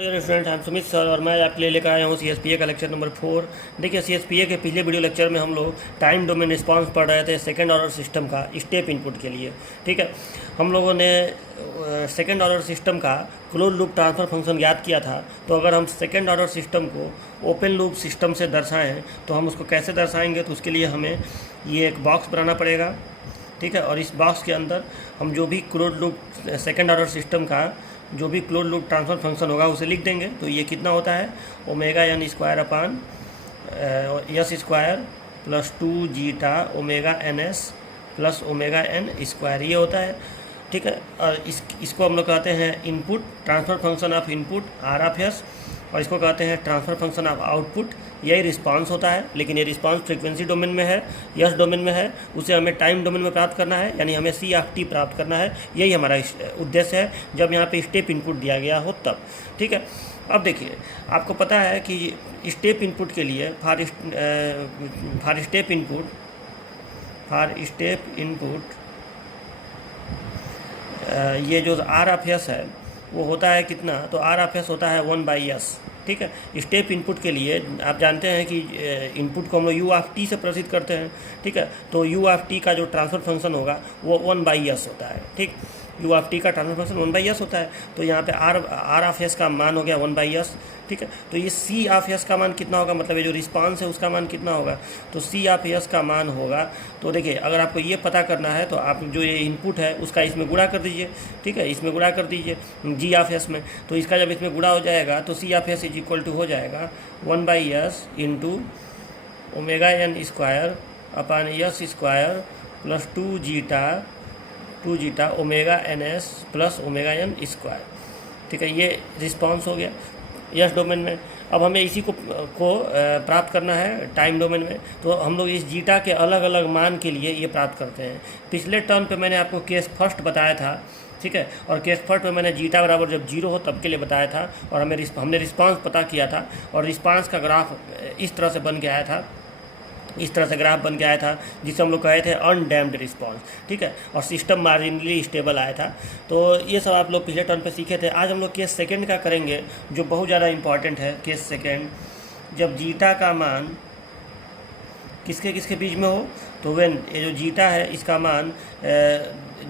Student, I am Sumit sir और मैं आपके लिए लेकर आया हूँ सीएसपीए का लेक्चर नंबर 4। देखिए, सीएसपीए के पिछले वीडियो लेक्चर में हम लोग टाइम डोमेन रिस्पांस पढ़ रहे थे सेकंड ऑर्डर सिस्टम का स्टेप इनपुट के लिए। ठीक है, हम लोगों ने सेकंड ऑर्डर सिस्टम का क्लोज लूप ट्रांसफ़र फंक्शन याद किया था। तो अगर हम सेकंड ऑर्डर सिस्टम को ओपन लूप सिस्टम से दर्शाएँ तो हम उसको कैसे दर्शाएँगे, तो उसके लिए हमें ये एक बॉक्स बनाना पड़ेगा। ठीक है, और इस बॉक्स के अंदर हम जो भी close loop second order system का जो भी क्लोज लूप ट्रांसफ़र फंक्शन होगा उसे लिख देंगे। तो ये कितना होता है, omega N square upon S square plus 2 zeta omega N S plus omega N square, ये होता है। ठीक है, और इसको हम लोग कहते हैं input transfer function of input R of s, और इसको कहते हैं ट्रांसफ़र फंक्शन ऑफ आउटपुट। यही रिस्पांस होता है, लेकिन ये रिस्पांस फ्रीक्वेंसी डोमेन में है, यस डोमेन में है। उसे हमें टाइम डोमेन में प्राप्त करना है, यानी हमें सी ऑफ टी प्राप्त करना है। यही हमारा उद्देश्य है जब यहाँ पे स्टेप इनपुट दिया गया हो तब। ठीक है, अब देखिए, आपको पता है कि स्टेप इनपुट के लिए फॉर स्टेप इनपुट ये जो आर ऑफ एस है वो होता है कितना, तो आर ऑफ एस होता है 1/s। ठीक है, स्टेप इनपुट के लिए आप जानते हैं कि इनपुट को हम लोग यू ऑफ टी से प्रदर्शित करते हैं। ठीक है, तो यू ऑफ टी का जो ट्रांसफ़र फंक्शन होगा वो 1/s होता है। ठीक, यू ऑफ टी का ट्रांसफ़र फंक्शन 1/s होता है। तो यहाँ पे आर ऑफ एस का मान हो गया 1/s। ठीक है, तो ये सी ऑफ एस का मान कितना होगा, मतलब ये जो रिस्पांस है उसका मान कितना होगा, तो सी ऑफ एस का मान होगा। तो देखिए, अगर आपको ये पता करना है तो आप जो ये इनपुट है उसका इसमें गुणा कर दीजिए। ठीक है, इसमें गुणा कर दीजिए जी ऑफ एस में। तो इसका जब इसमें गुणा हो जाएगा तो C of S is equal to हो जाएगा 1/s into omega N square upon S square plus 2 zeta omega N S plus omega N square. ठीक है, ये रिस्पांस हो गया यस डोमेन में। अब हमें इसी को प्राप्त करना है टाइम डोमेन में। तो हम लोग इस जीटा के अलग अलग मान के लिए ये प्राप्त करते हैं। पिछले टर्म पे मैंने आपको केस फर्स्ट बताया था। ठीक है, और केस फर्स्ट में मैंने जीटा बराबर जब 0 हो तब के लिए बताया था, और हमने रिस्पांस पता किया था, और रिस्पांस का ग्राफ इस तरह से बन के आया था, इस तरह से ग्राफ बन के आया था, जिसे हम लोग कहे थे अनडैम्प्ड रिस्पांस। ठीक है, और सिस्टम मार्जिनली स्टेबल आया था। तो ये सब आप लोग पिछले टर्म पे सीखे थे। आज हम लोग केस सेकंड का करेंगे, जो बहुत ज़्यादा इंपॉर्टेंट है। केस सेकंड, जब जीटा का मान किसके किसके बीच में हो, तो वेन ये जो जीटा है इसका मान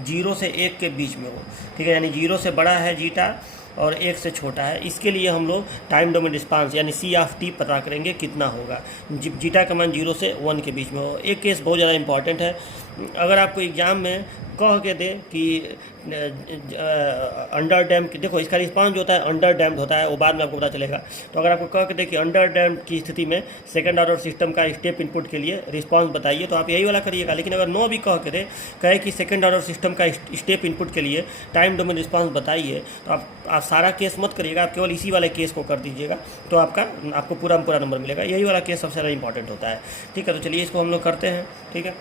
0 से 1 के बीच में हो। ठीक है, यानी 0 से बड़ा है जीटा और 1 से छोटा है। इसके लिए हम लोग टाइम डोमेन रिस्पांस यानी सी ऑफ टी पता करेंगे कितना होगा, जीटा का मान 0 से 1 के बीच में हो। एक केस बहुत ज़्यादा इंपॉर्टेंट है। अगर आपको एग्ज़ाम में कह के दे कि अंडर डैम्ड, देखो इसका रिस्पांस जो होता है अंडर डैम्ड होता है, वो बाद में आपको पता चलेगा। तो अगर आपको कह के दे कि अंडर डैम्ड की स्थिति में सेकंड ऑर्डर सिस्टम का स्टेप इनपुट के लिए रिस्पांस बताइए, तो आप यही वाला करिएगा। लेकिन अगर नो भी कह के दे, कहे कि सेकंड ऑर्डर सिस्टम का स्टेप इनपुट के लिए टाइम डोमेन रिस्पांस बताइए, तो आप सारा केस मत करिएगा, आप केवल इसी वाले केस को कर दीजिएगा, तो आपको पूरा नंबर मिलेगा। यही वाला केस सबसे ज़्यादा इंपॉर्टेंट होता है। ठीक है, तो चलिए इसको हम लोग करते हैं। ठीक है,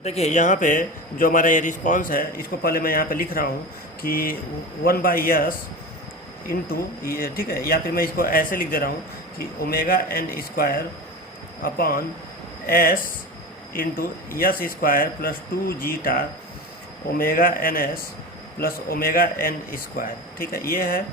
देखिए यहाँ पे जो हमारा ये रिस्पांस है, इसको पहले मैं यहाँ पे लिख रहा हूँ कि 1/s इंटू ये। ठीक है, या फिर मैं इसको ऐसे लिख दे रहा हूँ कि omega N square upon s into s square plus 2 zeta omega N S plus omega N square. ठीक है, ये है।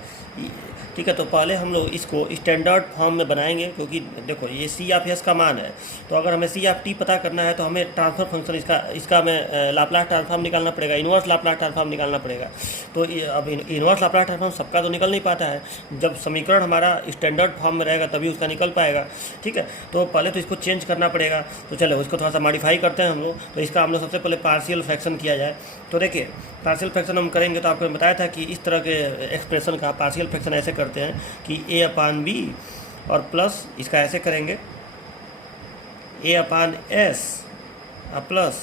ठीक है, तो पहले हम लोग इसको स्टैंडर्ड फॉर्म में बनाएंगे, क्योंकि देखो ये सी ऑफ एस का मान है। तो अगर हमें सी ऑफ टी पता करना है तो हमें ट्रांसफ़र फंक्शन इसका हमें लाप्लास ट्रांसफॉर्म निकालना पड़ेगा, इन्वर्स लाप्लास ट्रांसफॉर्म निकालना पड़ेगा। तो अब इन्वर्स लाप्लास ट्रांसफॉर्म सबका तो निकल नहीं पाता है। जब समीकरण हमारा स्टैंडर्ड फॉर्म में रहेगा तभी उसका निकल पाएगा। ठीक है, तो पहले तो इसको चेंज करना पड़ेगा। तो चलो इसको थोड़ा सा मॉडिफाई करते हैं हम लोग। तो इसका हम लोग सबसे पहले पार्शियल फ्रैक्शन किया जाए। तो देखिए, पार्शियल फ्रैक्शन हम करेंगे तो आपको बताया था कि इस तरह के एक्सप्रेशन का पार्शियल फ्रैक्शन ऐसे करते हैं कि a अपान बी और प्लस इसका ऐसे करेंगे a upon S plus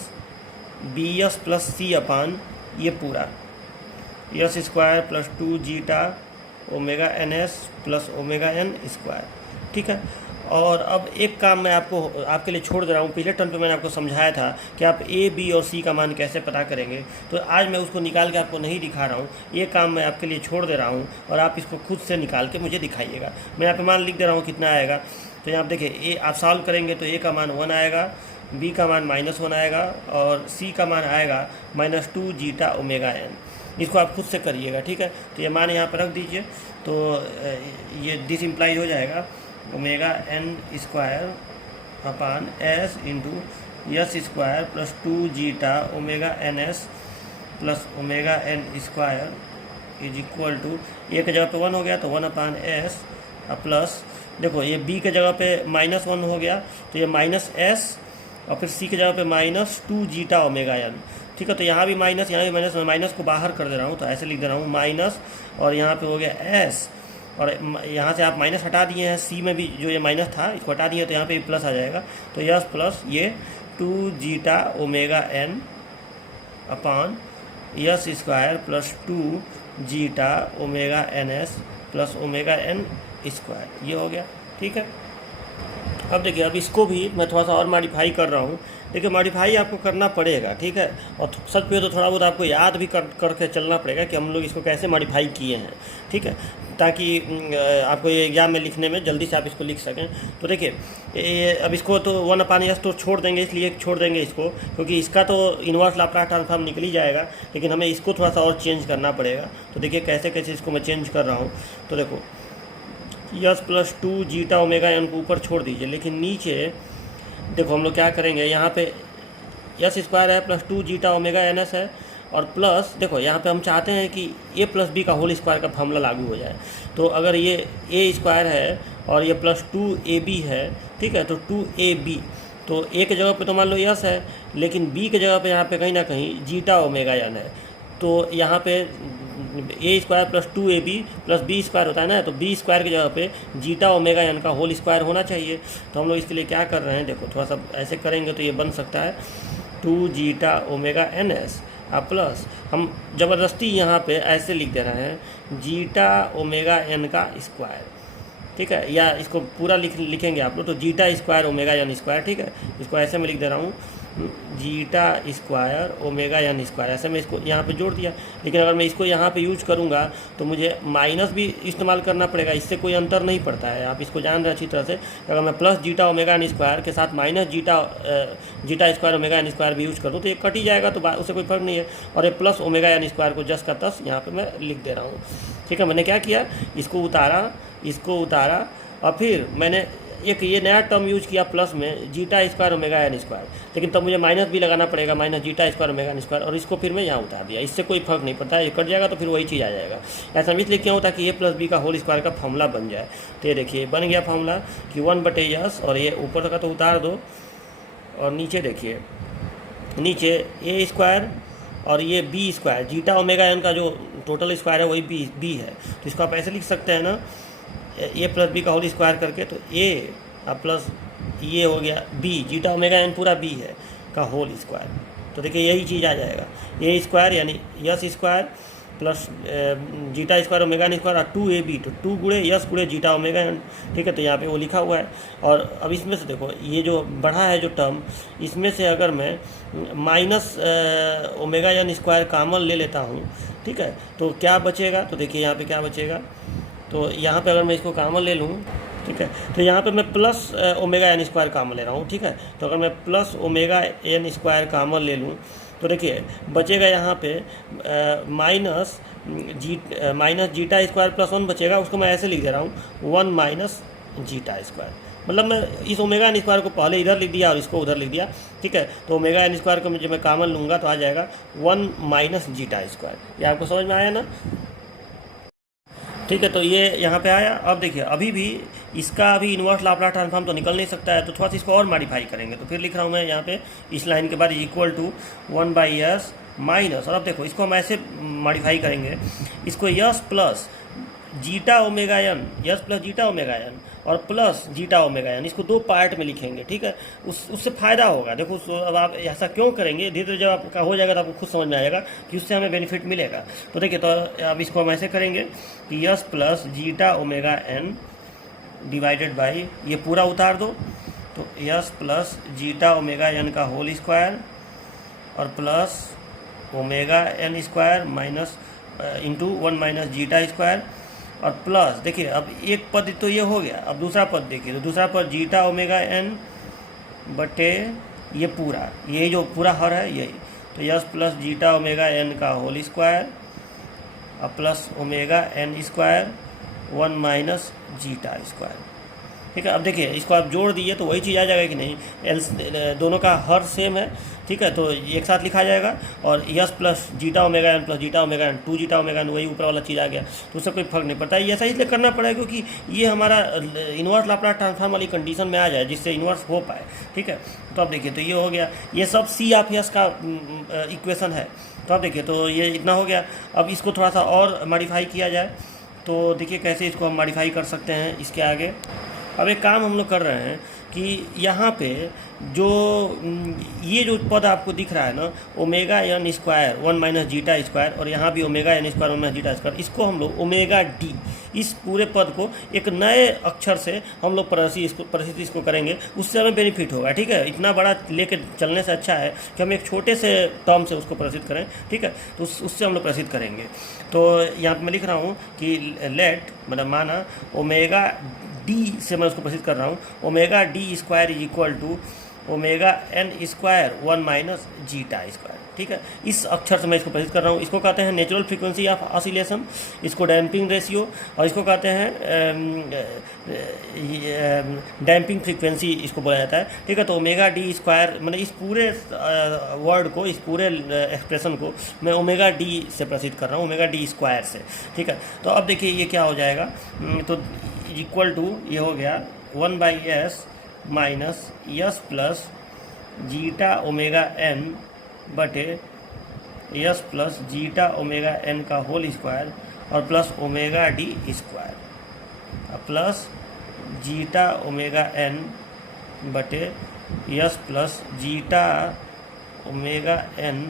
B S plus C upon ये पूरा S square plus 2 zeta omega N S plus omega N square. ठीक है, और अब एक काम मैं आपके लिए छोड़ दे रहा हूँ। पिछले टर्म पे मैंने आपको समझाया था कि आप ए बी और सी का मान कैसे पता करेंगे, तो आज मैं उसको निकाल के आपको नहीं दिखा रहा हूँ। ये काम मैं आपके लिए छोड़ दे रहा हूँ और आप इसको खुद से निकाल के मुझे दिखाइएगा। मैं यहाँ पे मान लिख दे रहा हूँ कितना आएगा। तो यहाँ देखिए, ए आप सॉल्व करेंगे तो ए का मान 1 आएगा, बी का मान -1 आएगा और सी का मान आएगा -2 जीटा ओमेगा एन। इसको आप खुद से करिएगा। ठीक है, तो ये मान यहाँ पर रख दीजिए। तो ये दिस इम्प्लाइज हो जाएगा omega N square upon S into S square plus 2 zeta omega N S plus omega N square is equal to, A के जगह पे 1 हो गया तो 1 अपान एस प्लस, देखो ये बी के जगह पे -1 हो गया तो ये माइनस एस और फिर सी की जगह पे -2 जीटा ओमेगा एन। ठीक है, तो यहाँ भी माइनस, यहाँ भी माइनस, माइनस को बाहर कर दे रहा हूँ तो ऐसे लिख दे रहा हूँ माइनस, और यहाँ पे हो गया एस, और यहाँ से आप माइनस हटा दिए हैं, सी में भी जो ये माइनस था इसको हटा दिए तो यहाँ पे भी प्लस आ जाएगा, तो यस प्लस ये 2 zeta omega N upon S square plus 2 zeta omega N S plus omega N square, ये हो गया। ठीक है, अब देखिए, अब इसको भी मैं थोड़ा सा और मॉडिफाई कर रहा हूँ। देखिए, मॉडिफाई आपको करना पड़ेगा, ठीक है, और सच पे तो थोड़ा बहुत आपको याद भी करके चलना पड़ेगा कि हम लोग इसको कैसे मॉडिफाई किए हैं। ठीक है, ताकि आपको ये एग्जाम में लिखने में जल्दी से आप इसको लिख सकें। तो देखिए, अब इसको तो 1 अपान एस तो छोड़ देंगे, इसलिए छोड़ देंगे इसको, क्योंकि इसका तो इन्वर्स लाप्लास ट्रांसफॉर्म निकल ही जाएगा, लेकिन हमें इसको थोड़ा सा और चेंज करना पड़ेगा। तो देखिए कैसे कैसे इसको मैं चेंज कर रहा हूँ। तो देखो, s plus 2 zeta omega n को ऊपर छोड़ दीजिए, लेकिन नीचे देखो हम लोग क्या करेंगे, यहाँ पे यस स्क्वायर है plus 2 zeta omega N s है, और प्लस देखो यहाँ पे हम चाहते हैं कि ए प्लस बी का होल स्क्वायर का फॉर्मूला लागू हो जाए। तो अगर ये ए स्क्वायर है और ये प्लस 2ab है, ठीक है, तो 2ab, तो ए के जगह पे तो मान लो यस है, लेकिन बी के जगह पे यहाँ पे कहीं ना कहीं जीटा ओमेगा एन है, तो यहाँ पे A square plus 2ab plus B square होता है ना, तो बी स्क्वायर की जगह पे जीटा ओमेगा एन का होल स्क्वायर होना चाहिए। तो हम लोग इसके लिए क्या कर रहे हैं, देखो थोड़ा सा ऐसे करेंगे तो ये बन सकता है 2 zeta omega N S plus, हम ज़बरदस्ती यहाँ पे ऐसे लिख दे रहे हैं जीटा ओमेगा एन का स्क्वायर। ठीक है, या इसको पूरा लिखेंगे आप लोग तो zeta square omega N square. ठीक है, इसको ऐसे में लिख दे रहा हूँ zeta square omega N square, ऐसे मैं इसको यहाँ पे जोड़ दिया। लेकिन अगर मैं इसको यहाँ पे यूज करूँगा तो मुझे माइनस भी इस्तेमाल करना पड़ेगा, इससे कोई अंतर नहीं पड़ता है, आप इसको जान रहे अच्छी तरह से। अगर मैं plus zeta omega N square के साथ minus zeta square omega N square भी यूज कर दूँ तो ये कट ही जाएगा, तो उससे कोई फर्क नहीं है। और ये प्लस ओमेगा एन स्क्वायर को जस्ट का तस यहाँ पर मैं लिख दे रहा हूँ। ठीक है, मैंने क्या किया, इसको उतारा और फिर मैंने एक ये नया टर्म यूज किया प्लस में zeta square omega N square, लेकिन तब मुझे माइनस भी लगाना पड़ेगा, minus zeta square omega N square, और इसको फिर मैं यहाँ उतार दिया। इससे कोई फर्क नहीं पड़ता है, ये कट जाएगा तो फिर वही चीज़ आ जाएगा। ऐसा मैं इसलिए क्यों होता कि ए प्लस बी का होल स्क्वायर का फॉर्मूला बन जाए। तो ये देखिए बन गया फॉर्मूला कि 1/s, और ये ऊपर का तो उतार दो, और नीचे देखिए, नीचे ए स्क्वायर और ये b square, zeta omega N का जो टोटल स्क्वायर है वही बी है। तो इसको आप ऐसे लिख सकते हैं ना, ए प्लस बी का होल स्क्वायर करके, तो ए प्लस ये हो गया बी, जीटा ओमेगा एन पूरा बी है का होल स्क्वायर। तो देखिए यही चीज़ आ जाएगा, ए स्क्वायर यानी s square plus zeta square omega N square और 2ab, तो 2 गुणे यस गुणे जीटा ओमेगा एन। ठीक है, तो यहाँ पे वो लिखा हुआ है। और अब इसमें से देखो ये जो बढ़ा है जो टर्म, इसमें से अगर मैं minus omega N square common ले लेता हूँ, ठीक है, तो क्या बचेगा, तो देखिए यहाँ पे क्या बचेगा। तो यहाँ पे अगर मैं इसको कॉमन ले लूँ, ठीक है, तो यहाँ पे मैं plus omega N square common ले रहा हूँ। ठीक है, तो अगर मैं plus omega N square common ले लूँ तो देखिए बचेगा यहाँ पे माइनस जीटा स्क्वायर प्लस 1 बचेगा, उसको मैं ऐसे लिख दे रहा हूँ 1 माइनस जीटा स्क्वायर। मतलब मैं इस ओमेगा एन स्क्वायर को पहले इधर लिख दिया और इसको उधर लिख दिया। ठीक है, तो ओमेगा एन स्क्वायर को जब मैं कॉमन लूँगा तो आ जाएगा 1 माइनस जीटा स्क्वायर। ये आपको समझ में आया ना। ठीक है, तो ये यहाँ पे आया। अब देखिए अभी भी इसका अभी इन्वर्स लाप्लास ट्रांसफॉर्म तो निकल नहीं सकता है, तो थोड़ा सा इसको और मॉडिफाई करेंगे। तो फिर लिख रहा हूँ मैं यहाँ पे इस लाइन के बाद इक्वल टू 1/s माइनस, और अब देखो इसको हम ऐसे मॉडिफाई करेंगे, इसको s plus zeta omega n, s plus zeta omega n और प्लस जीटा ओमेगा एन, इसको 2 पार्ट में लिखेंगे। ठीक है, उससे फ़ायदा होगा। देखो अब आप ऐसा क्यों करेंगे, धीरे धीरे जब आपका हो जाएगा तो आपको खुद समझ में आएगा कि उससे हमें बेनिफिट मिलेगा। तो देखिए, तो अब इसको हम ऐसे करेंगे कि yes plus zeta omega n divided by, ये पूरा उतार दो, तो s plus zeta omega N का होल स्क्वायर और plus omega N square minus into 1 minus zeta square, और प्लस देखिए अब एक पद तो ये हो गया। अब दूसरा पद देखिए, तो दूसरा पद जीटा ओमेगा एन बटे ये पूरा, ये जो पूरा हर है यही, तो s plus zeta omega N का होल स्क्वायर और plus omega N square 1 minus zeta square. ठीक है, अब देखिए इसको आप जोड़ दिए तो वही चीज़ आ जाएगा कि नहीं, एल दोनों का हर सेम है। ठीक है, तो एक साथ लिखा जाएगा और s plus zeta omega N plus zeta omega n 2 zeta omega n, वही ऊपर वाला चीज़ आ गया, तो उससे कोई फर्क नहीं पड़ता। ये ऐसा इसलिए करना पड़ेगा क्योंकि ये हमारा इन्वर्स लाप्लास ट्रांसफॉर्म वाली कंडीशन में आ जाए जिससे इन्वर्स हो पाए। ठीक है, तो अब देखिए तो ये हो गया, ये सब सी ऑफ यस का इक्वेशन है। तो अब देखिए तो ये इतना हो गया। अब इसको थोड़ा सा और मॉडिफाई किया जाए तो देखिए कैसे इसको हम मॉडिफाई कर सकते हैं इसके आगे। अब एक काम हम लोग कर रहे हैं कि यहाँ पे जो ये जो पद आपको दिख रहा है ना, omega N square 1 minus zeta square, और यहाँ भी omega N square 1 minus zeta square, इसको हम लोग ओमेगा डी, इस पूरे पद को एक नए अक्षर से हम लोग परिस्थिति इसको करेंगे, उससे हमें बेनिफिट होगा। ठीक है, इतना बड़ा लेके चलने से अच्छा है कि हम एक छोटे से टर्म से उसको प्रसिद्ध करें। ठीक है, तो उससे हम लोग प्रसिद्ध करेंगे। तो यहाँ पर मैं लिख रहा हूँ कि लेट, मतलब माना ओमेगा डी से मैं उसको प्रसिद्ध कर रहा हूँ, omega D square is equal to omega N square 1 minus zeta square. ठीक है, इस अक्षर से मैं इसको प्रसिद्ध कर रहा हूँ। इसको कहते हैं नेचुरल फ्रीक्वेंसी ऑफ ऑसिलेशन, इसको डैम्पिंग रेशियो, और इसको कहते हैं डैम्पिंग फ्रीक्वेंसी इसको बोला जाता है। ठीक है, तो ओमेगा डी स्क्वायर, मतलब इस पूरे वर्ड को, इस पूरे एक्सप्रेशन को मैं ओमेगा डी से प्रसिद्ध कर रहा हूँ, ओमेगा डी स्क्वायर से। ठीक है, तो अब देखिए ये क्या हो जाएगा, तो इक्वल टू ये हो गया 1 by S minus S plus zeta omega N बटे yes plus zeta omega N का होल स्क्वायर और plus omega D square plus zeta omega N बटे yes plus zeta omega N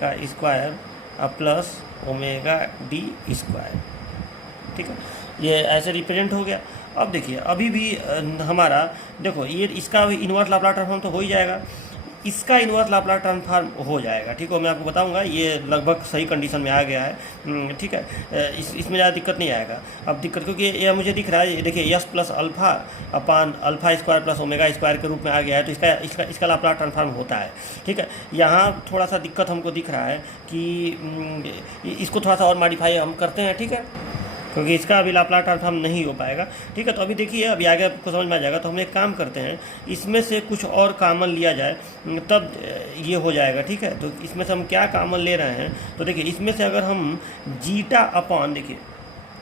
का स्क्वायर और plus omega D square. ठीक है, ये ऐसे रिप्रेजेंट हो गया। अब देखिए अभी भी हमारा देखो ये इसका इन्वर्स लाप्लास ट्रांसफॉर्म तो हो ही जाएगा, इसका इन्वर्स लाप्लास ट्रांसफॉर्म हो जाएगा। ठीक है, मैं आपको बताऊंगा, ये लगभग सही कंडीशन में आ गया है। ठीक है, इसमें ज़्यादा दिक्कत नहीं आएगा। अब दिक्कत क्योंकि ये मुझे दिख रहा है, देखिए यस प्लस अल्फा अपान alpha square plus omega square के रूप में आ गया है, तो इसका लाप्लास ट्रांसफॉर्म होता है। ठीक है, यहाँ थोड़ा सा दिक्कत हमको दिख रहा है कि इसको थोड़ा सा और मॉडिफाई हम करते हैं। ठीक है, क्योंकि इसका अभी लाप्लास ट्रांसफॉर्म नहीं हो पाएगा। ठीक है, तो अभी देखिए अभी आगे आपको समझ में आ जाएगा। तो हम एक काम करते हैं, इसमें से कुछ और कॉमन लिया जाए तब ये हो जाएगा। ठीक है, तो इसमें से हम क्या कॉमन ले रहे हैं, तो देखिए इसमें से अगर हम जीटा अपॉन, देखिए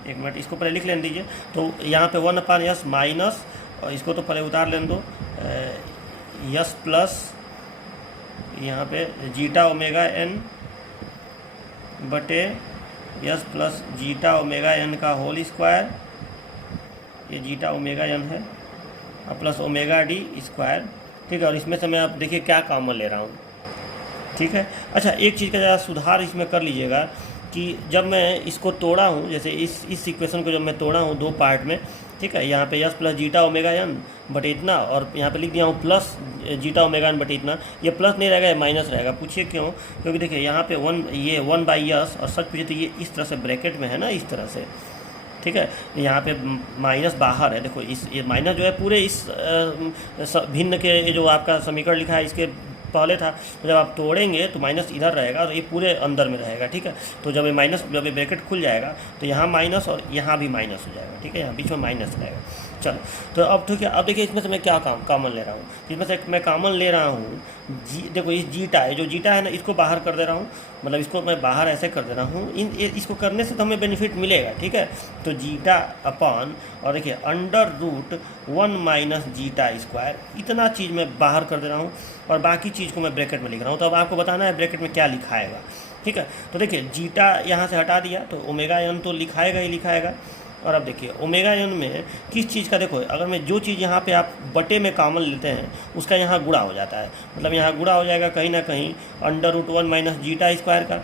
एक मिनट इसको पहले लिख लेने दीजिए, तो यहाँ पे 1 अपॉन यस माइनस, और इसको तो पहले उतार लेने दो, यस प्लस यहाँ पे जीटा ओमेगा एन बटे yes plus zeta omega N का होल स्क्वायर, ये जीटा ओमेगा एन है, और प्लस ओमेगा डी स्क्वायर। ठीक है, और इसमें से मैं आप देखिए क्या कॉमन ले रहा हूँ। ठीक है, अच्छा एक चीज़ का ज़रा सुधार इसमें कर लीजिएगा कि जब मैं इसको तोड़ा हूँ, जैसे इस इक्वेशन को जब मैं तोड़ा हूँ दो पार्ट में, ठीक है, यहाँ पे s plus zeta omega N बटे इतना, और यहाँ पे लिख दिया हूँ प्लस जीटा ओमेगा एन बटे इतना। ये प्लस नहीं रहेगा, ये माइनस रहेगा। पूछिए क्यों? क्योंकि देखिए यहाँ पे 1 बाई यस, और सच पूछिए तो ये इस तरह से ब्रैकेट में है ना, इस तरह से। ठीक है, यहाँ पे माइनस बाहर है, देखो ये माइनस जो है पूरे इस भिन्न के जो आपका समीकरण लिखा है इसके पहले था, तो जब आप तोड़ेंगे तो माइनस इधर रहेगा और ये पूरे अंदर में रहेगा। ठीक है, तो जब ये ब्रैकेट खुल जाएगा तो यहाँ माइनस और यहाँ भी माइनस हो जाएगा। ठीक है, यहाँ बीच में माइनस रहेगा। चलो, तो अब ठीक है, अब देखिए इसमें से मैं क्या कॉमन ले रहा हूँ। इसमें से मैं कॉमन ले रहा हूँ देखो इस जीटा है, जो जीटा है ना, इसको बाहर कर दे रहा हूँ, मतलब इसको मैं बाहर ऐसे कर दे रहा हूँ। इसको करने से तो हमें बेनिफिट मिलेगा। ठीक है, तो जीटा अपॉन, और देखिए under root 1 minus zeta square, इतना चीज़ मैं बाहर कर दे रहा हूँ और बाकी चीज़ को मैं ब्रैकेट में लिख रहा हूँ। तो अब आपको बताना है ब्रैकेट में क्या लिखाएगा। ठीक है, तो देखिए जीटा यहाँ से हटा दिया तो ओमेगा एन तो लिखाएगा ही लिखाएगा। और अब देखिए ओमेगा एन में किस चीज़ का, देखो अगर मैं जो चीज़ यहाँ पे आप बटे में कॉमन लेते हैं उसका यहाँ गुणा हो जाता है, मतलब यहाँ गुणा हो जाएगा कहीं ना कहीं under root 1 minus zeta square का।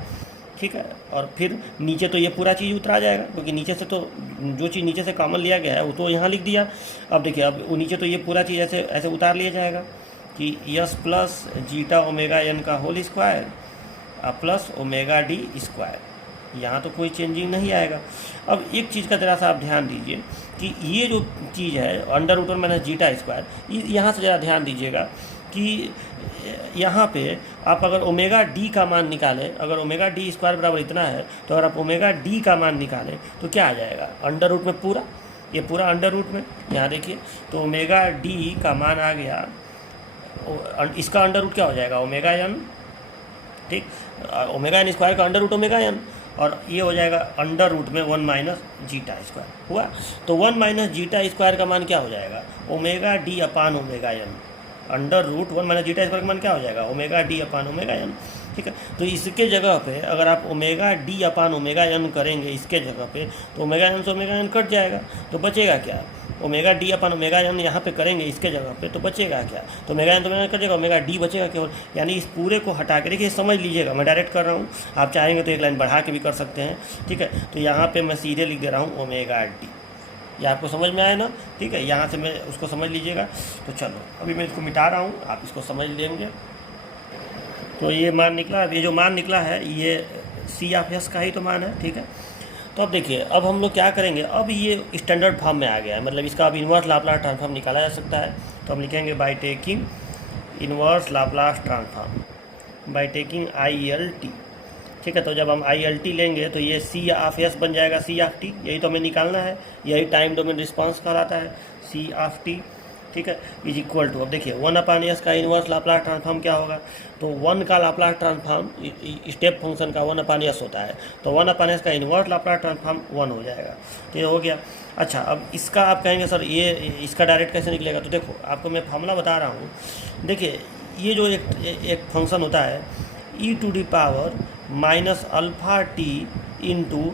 ठीक है, और फिर नीचे तो ये पूरा चीज़ उतरा जाएगा, क्योंकि नीचे से तो जो चीज़ नीचे से कॉमन लिया गया है वो तो यहाँ लिख दिया। अब देखिए अब नीचे तो ये पूरा चीज़ ऐसे उतार लिया जाएगा कि yes plus zeta omega N का whole square plus omega D square, यहाँ तो कोई चेंजिंग नहीं आएगा। अब एक चीज़ का ज़रा सा आप ध्यान दीजिए कि ये जो चीज़ है under root 1 minus zeta square, यहाँ से ज़रा ध्यान दीजिएगा कि यहाँ पे आप अगर ओमेगा डी का मान निकालें, अगर ओमेगा डी स्क्वायर बराबर इतना है, तो अगर आप ओमेगा डी का मान निकालें तो क्या आ जाएगा, अंडर रूट में पूरा, ये पूरा अंडर रूट में, यहाँ देखिए तो ओमेगा डी का मान आ गया, इसका अंडर रूट क्या हो जाएगा, ओमेगा एन, ठीक, ओमेगा एन स्क्वायर का अंडर रूट ओमेगा एन, और ये हो जाएगा अंडर रूट में 1 माइनस जीटा स्क्वायर हुआ। तो 1 माइनस जीटा स्क्वायर का मान क्या हो जाएगा, omega d upon omega n, under root 1 minus zeta square का मान क्या हो जाएगा, omega d upon omega n, ठीक है। तो इसके जगह पे अगर आप omega d upon omega n करेंगे इसके जगह पे, तो ओमेगा एन से ओमेगा एन कट जाएगा, तो बचेगा क्या, omega d upon omega n यहाँ पे करेंगे इसके जगह पे, तो बचेगा क्या, तो ओमेगा एन तो ओमेगा कट जाएगा, ओमेगा डी बचेगा केवल, यानी इस पूरे को हटा के, देखिए समझ लीजिएगा, मैं डायरेक्ट कर रहा हूँ, आप चाहेंगे तो एक लाइन बढ़ा के भी कर सकते हैं, ठीक है। तो यहाँ पर मैं सीधे लिख दे रहा हूँ ओमेगा डी, ये आपको समझ में आया ना, ठीक है, यहाँ से मैं उसको समझ लीजिएगा। तो चलो अभी मैं इसको मिटा रहा हूँ, आप इसको समझ लेंगे। तो ये मान निकला, अब ये जो मान निकला है ये सी ऑफ एस का ही तो मान है, ठीक है। तो अब देखिए, अब हम लोग क्या करेंगे, अब ये स्टैंडर्ड फॉर्म में आ गया है, मतलब इसका अब इन्वर्स लाप्लास ट्रांसफॉर्म निकाला जा सकता है। तो हम लिखेंगे by taking inverse Laplace transform by taking ILT, ठीक है। तो जब हम ILT लेंगे तो ये सी ऑफ एस बन जाएगा सी ऑफ टी, यही तो हमें निकालना है, यही टाइम डोमेन रिस्पांस कहलाता है, सी ऑफ टी, ठीक है, इज इक्वल टू, अब देखिए 1 अपान एस का इन्वर्स लाप्लास ट्रांसफॉर्म क्या होगा, तो 1 का लाप्लास ट्रांसफॉर्म स्टेप फंक्शन का 1 अपान एस होता है, तो 1 अपान एस का इन्वर्स लाप्लास ट्रांसफॉर्म 1 हो जाएगा, तो ये हो गया। अच्छा, अब इसका आप कहेंगे सर ये इसका डायरेक्ट कैसे निकलेगा, तो देखो आपको मैं फार्मूला बता रहा हूँ, देखिए ये जो एक फंक्शन होता है e⁻ minus alpha t into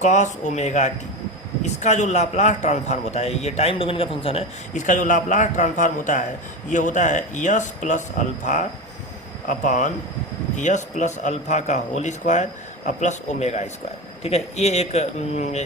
cos omega T, इसका जो लाप्लास ट्रांसफॉर्म होता है, ये टाइम डोमेन का फंक्शन है, इसका जो लाप्लास ट्रांसफॉर्म होता है ये होता है s plus alpha upon yes plus alpha का होल स्क्वायर और प्लस ओमेगा स्क्वायर, ठीक है, ये एक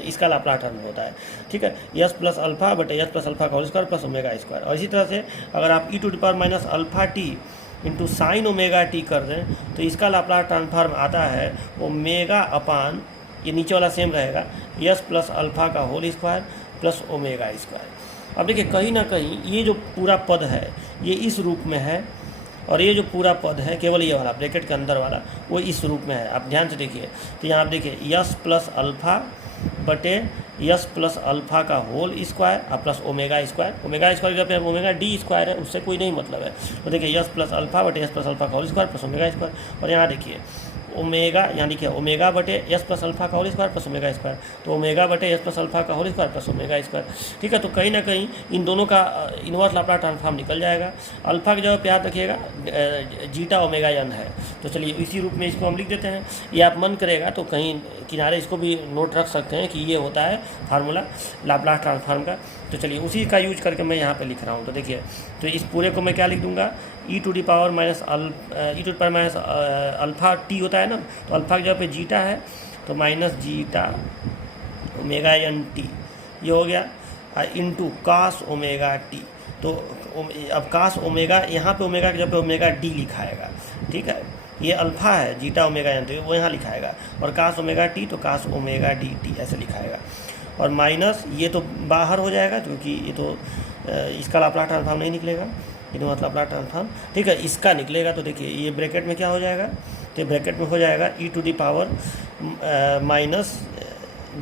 इसका लाप्लास ट्रांसफॉर्म होता है, ठीक है, यस प्लस अल्फ़ा बटे यस प्लस अल्फ़ा का whole square plus omega square. और इसी तरह से अगर आप e⁻ minus alpha t into sine omega t कर दें तो इसका लाप्लास ट्रांसफॉर्म आता है ओमेगा अपान, ये नीचे वाला सेम रहेगा, यस प्लस अल्फ़ा का whole square plus omega square. अब देखिए कहीं ना कहीं ये जो पूरा पद है ये इस रूप में है, और ये जो पूरा पद है केवल ये वाला ब्रैकेट के अंदर वाला वो इस रूप में है, आप ध्यान से देखिए। तो यहाँ आप देखिए यस प्लस अल्फ़ा बटे यस प्लस अल्फ़ा का होल स्क्वायर और plus omega square, omega square जब पे ओमेगा डी स्क्वायर है उससे कोई नहीं मतलब है, तो देखिए यस प्लस अल्फ़ा बटे यस प्लस अल्फ़ा का whole square plus omega square, और यहाँ देखिए ओमेगा यानी कि ओमेगा बटे यस प्लस अल्फ़ा का whole square plus omega square, तो ओमेगा बटे यस प्लस अल्फ़ा का whole square plus omega square, ठीक है। तो कहीं ना कहीं इन दोनों का इन्वर्स लाप्लास ट्रांसफॉर्म निकल जाएगा। अल्फ़ा की जगह पे याद रखिएगा जीटा ओमेगा एन है, तो चलिए इसी रूप में इसको हम लिख देते हैं, ये आप मन करेगा तो कहीं किनारे इसको भी नोट रख सकते हैं कि ये होता है फार्मूला लाप्लास ट्रांसफॉर्म का। तो चलिए उसी का यूज करके मैं यहाँ पे लिख रहा हूँ। तो देखिए, तो इस पूरे को मैं क्या लिख दूँगा, e⁻ माइनस अल्फ़ा टी होता है ना, तो अल्फ़ा की जगह पे जीटा है तो minus zeta omega N t, ये हो गया, इंटू कास ओमेगा टी। तो अब कास ओमेगा, यहाँ पे ओमेगा की जगह पे ओमेगा डी लिखाएगा, ठीक है, ये अल्फ़ा है जीटा ओमेगा एन तो वो यहाँ लिखाएगा, और कास ओमेगा टी तो कास ओमेगा डी टी ऐसे लिखाएगा, और माइनस ये तो बाहर हो जाएगा क्योंकि ये तो इसका लाप्लास ट्रांसफॉर्म नहीं निकलेगा, ये मतलब लाप्लास ट्रांसफॉर्म, ठीक है, इसका निकलेगा। तो देखिए ये ब्रैकेट में क्या हो जाएगा, तो ब्रैकेट में हो जाएगा e⁻ minus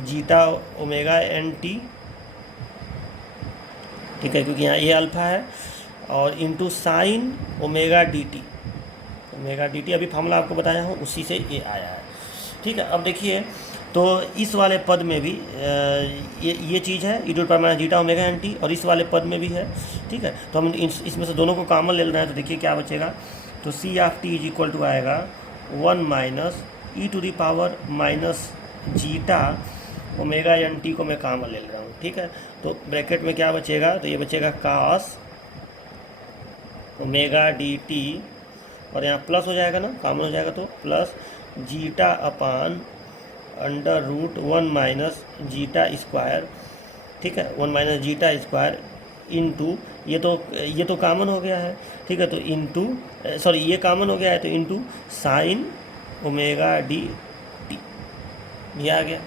zeta omega N t, ठीक है, क्योंकि यहाँ ये अल्फ़ा है, और into sine omega D t, omega D t अभी फार्मूला आपको बताया हूँ उसी से ये आया है, ठीक है। अब देखिए तो इस वाले पद में भी ये चीज़ है e⁻ minus zeta omega N t, और इस वाले पद में भी है, ठीक है। तो हम इसमें से दोनों को कॉमन ले रहे हैं, तो देखिए क्या बचेगा, तो C of T is equal to आएगा 1 minus e⁻ minus zeta omega N T को मैं कॉमन ले रहा हूँ, ठीक है। तो ब्रैकेट में क्या बचेगा, तो ये बचेगा कास ओमेगा डी टी, और यहाँ प्लस हो जाएगा ना, कॉमन हो जाएगा तो plus zeta upon under root 1 minus zeta square, ठीक है, 1 माइनस जीटा स्क्वायर इंटू ये तो कॉमन हो गया है, ठीक है, तो इंटू सॉरी ये कॉमन हो गया है तो into sine omega D T, ये आ गया।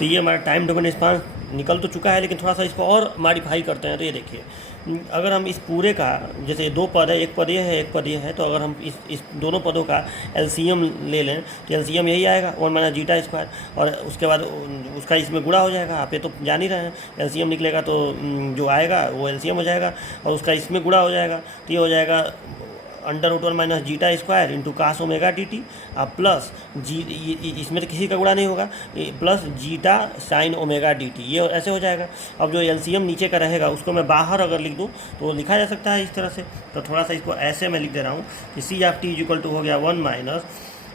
तो ये हमारा टाइम डोमेन रिस्पांस निकल तो चुका है, लेकिन थोड़ा सा इसको और मॉडिफाई करते हैं। तो ये देखिए, अगर हम इस पूरे का, जैसे दो पद है, एक पद ये है एक पद ये है, तो अगर हम इस दोनों पदों का एलसीएम ले लें तो एलसीएम यही आएगा 1 माइनस जीटा स्क्वायर, और उसके बाद उसका इसमें गुणा हो जाएगा। आप ये तो जान ही रहे हैं, एलसीएम निकलेगा तो जो आएगा वो एलसीएम हो जाएगा और उसका इसमें गुणा हो जाएगा। तो ये हो जाएगा √1 minus zeta square into cos omega D T, plus जी, इसमें तो किसी का गुणा नहीं होगा, plus zeta sine omega D T, ये ऐसे हो जाएगा। अब जो एलसीएम नीचे का रहेगा उसको मैं बाहर अगर लिख दूँ तो लिखा जा सकता है इस तरह से। तो थोड़ा सा इसको ऐसे मैं लिख दे रहा हूँ कि c of t equal to हो गया 1 minus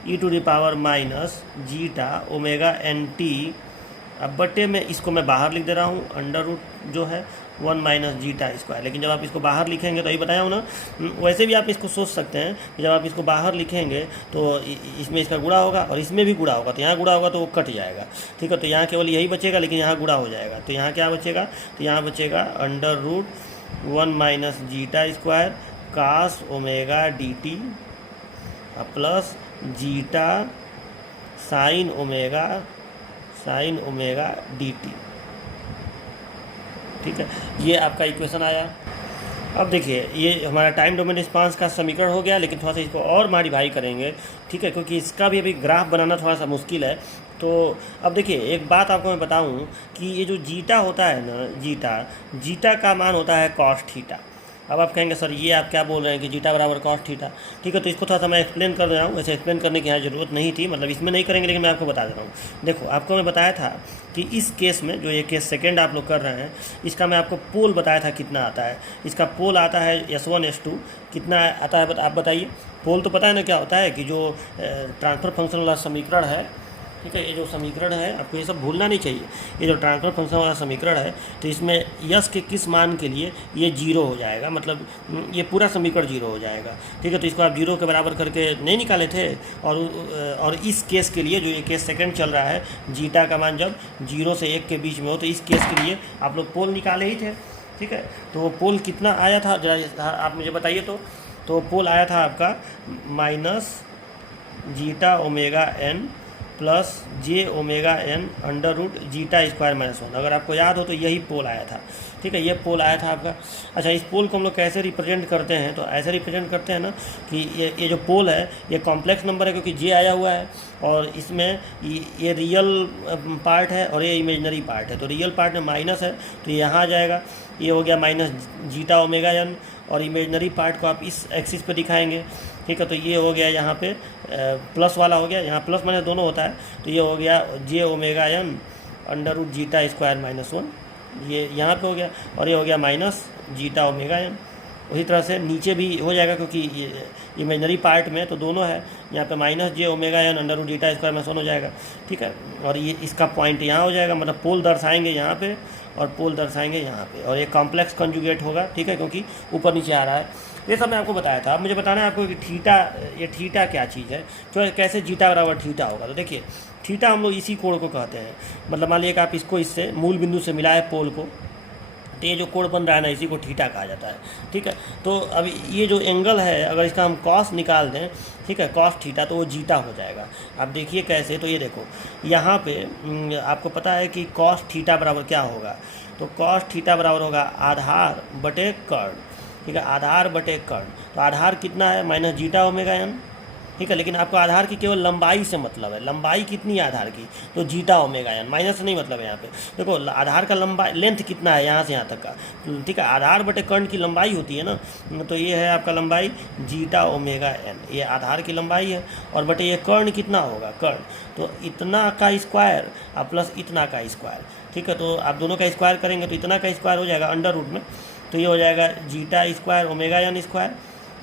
e⁻ zeta omega N t. अब बटे में इसको मैं बाहर लिख दे रहा हूँ √ जो है 1 माइनस जीटा स्क्वायर। लेकिन जब आप इसको बाहर लिखेंगे तो ये बताया हूँ ना, वैसे भी आप इसको सोच सकते हैं कि जब आप इसको बाहर लिखेंगे तो इसमें इसका गुणा होगा और इसमें भी गुणा होगा, तो यहाँ गुणा होगा तो वो कट जाएगा, ठीक है। तो यहाँ केवल यही बचेगा, लेकिन यहाँ गुणा हो जाएगा। तो यहाँ क्या बचेगा, तो यहाँ बचेगा √1 minus zeta square cos omega D T plus zeta sine omega D t, ठीक है। ये आपका इक्वेशन आया। अब देखिए, ये हमारा टाइम डोमेन रिस्पांस का समीकरण हो गया, लेकिन थोड़ा सा इसको और मॉडिफाई करेंगे, ठीक है, क्योंकि इसका भी अभी ग्राफ बनाना थोड़ा सा मुश्किल है। तो अब देखिए, एक बात आपको मैं बताऊं कि ये जो जीटा होता है ना, जीटा का मान होता है कॉस थीटा। अब आप कहेंगे सर ये आप क्या बोल रहे हैं कि जीटा बराबर कॉस थीटा, ठीक है। तो इसको थोड़ा सा मैं एक्सप्लेन कर दे रहा हूँ। वैसे एक्सप्लेन करने की यहाँ ज़रूरत नहीं थी, मतलब इसमें नहीं करेंगे, लेकिन मैं आपको बता दे रहा हूँ। देखो, आपको मैं बताया था कि इस केस में, जो ये केस सेकेंड आप लोग कर रहे हैं, इसका मैं आपको पोल बताया था कितना आता है। इसका पोल आता है S1 S2, कितना आता है आप बताइए। पोल तो पता है ना क्या होता है, कि जो ट्रांसफर फंक्शन वाला समीकरण है, ठीक है, ये जो समीकरण है आपको ये सब भूलना नहीं चाहिए। ये जो ट्रांसफर फंक्शन वाला समीकरण है, तो इसमें यस के किस मान के लिए ये 0 हो जाएगा, मतलब ये पूरा समीकरण 0 हो जाएगा, ठीक है। तो इसको आप 0 के बराबर करके नहीं निकाले थे, और इस केस के लिए, जो ये केस सेकंड चल रहा है, जीटा का मान जब 0 से 1 के बीच में हो, तो इस केस के लिए आप लोग पोल निकाले ही थे, ठीक है। तो वो पोल कितना आया था जरा आप मुझे बताइए। तो पोल आया था आपका minus zeta omega N plus J omega N √ zeta square -1। अगर आपको याद हो तो यही पोल आया था, ठीक है, ये पोल आया था आपका। अच्छा, इस पोल को हम लोग कैसे रिप्रेजेंट करते हैं, तो ऐसे रिप्रेजेंट करते हैं ना कि ये जो पोल है ये कॉम्प्लेक्स नंबर है, क्योंकि जे आया हुआ है, और इसमें ये रियल पार्ट है और ये इमेजनरी पार्ट है। तो रियल पार्ट में माइनस है तो ये यहाँ आ जाएगा, ये हो गया माइनस जीटा ओमेगा एन, और इमेजनरी पार्ट को आप इस एक्सिस पे दिखाएंगे, ठीक है। तो ये हो गया यहाँ पे प्लस वाला हो गया, यहाँ प्लस माइनस दोनों होता है, तो ये हो गया जे ओमेगा एन √ जीटा स्क्वायर -1, ये यहाँ पे हो गया, और ये हो गया माइनस जीटा ओमेगा एन। उसी तरह से नीचे भी हो जाएगा, क्योंकि ये इमेजनरी पार्ट में तो दोनों है, यहाँ पे माइनस जे ओमेगा एन √ जीटा स्क्वायर -1 हो जाएगा, ठीक है। और ये इसका पॉइंट यहाँ हो जाएगा, मतलब पोल दर्शाएंगे यहाँ पे और पोल दर्शाएंगे यहाँ पे, और ये कॉम्प्लेक्स कंजुगेट होगा, ठीक है, क्योंकि ऊपर नीचे आ रहा है। ये सब मैं आपको बताया था। अब मुझे बताना है आपको कि ये थीटा क्या चीज़ है, तो कैसे जीटा बराबर थीटा होगा। तो देखिए, थीटा हम लोग इसी कोण को कहते हैं, मतलब मान लीजिए कि आप इसको इससे मूल बिंदु से मिलाए पोल को, तो ये जो कोण बन रहा है ना, इसी को थीटा कहा जाता है, ठीक है। तो अब ये जो एंगल है, अगर इसका हम कॉस निकाल दें, ठीक है, कॉस थीटा, तो वो जीटा हो जाएगा। आप देखिए कैसे, तो ये देखो यहाँ पे आपको पता है कि कॉस थीटा बराबर क्या होगा, तो कॉस थीटा बराबर होगा आधार बटे कर्ण, ठीक है, आधार बटे कर्ण। तो आधार कितना है, माइनस जीटा ओमेगा एन, ठीक है। लेकिन आपको आधार की केवल लंबाई से मतलब है, लंबाई कितनी है आधार की, तो जीटा ओमेगा एन, माइनस नहीं मतलब है यहाँ पे। देखो आधार का लंबाई लेंथ कितना है यहाँ से यहाँ तक का, ठीक है, आधार बटे कर्ण की लंबाई होती है ना, तो ये है आपका लंबाई जीटा ओमेगा एन, ये आधार की लंबाई है, और बटे ये कर्ण कितना होगा, कर्ण, तो इतना का स्क्वायर प्लस इतना का स्क्वायर, ठीक है। तो आप दोनों का स्क्वायर करेंगे तो इतना का स्क्वायर हो जाएगा √ में, तो ये हो जाएगा zeta square omega N square,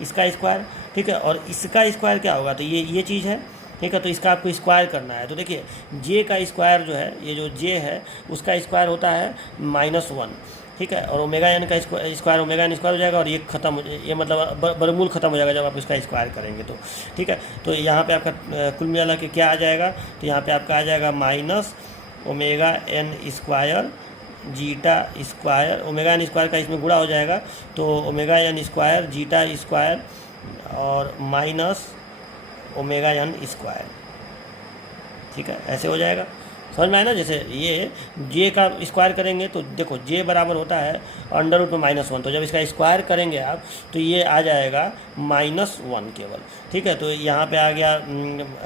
इसका स्क्वायर, ठीक है। और इसका स्क्वायर क्या होगा, तो ये चीज़ है, ठीक है। तो इसका आपको स्क्वायर करना है। तो देखिए, जे का स्क्वायर जो है, ये जो जे है उसका स्क्वायर होता है -1, ठीक है। और ओमेगा एन का स्क्वायर ओमेगा एन स्क्वायर हो जाएगा, और ये खत्म, ये मतलब बरमूल खत्म हो जाएगा जब आप इसका स्क्वायर करेंगे, तो ठीक है। तो यहाँ पे आपका कुल मिला के क्या आ जाएगा, तो यहाँ पे आपका आ जाएगा minus omega N square zeta square, omega N square का इसमें गुणा हो जाएगा, तो omega N square zeta square और माइनस ओमेगा एन स्क्वायर, ठीक है, ऐसे हो जाएगा। समझ में आया ना। जैसे ये जे का स्क्वायर करेंगे तो देखो जे बराबर होता है अंडर रूट में -1, तो जब इसका स्क्वायर करेंगे आप तो ये आ जाएगा -1 केवल, ठीक है। तो यहाँ पे आ गया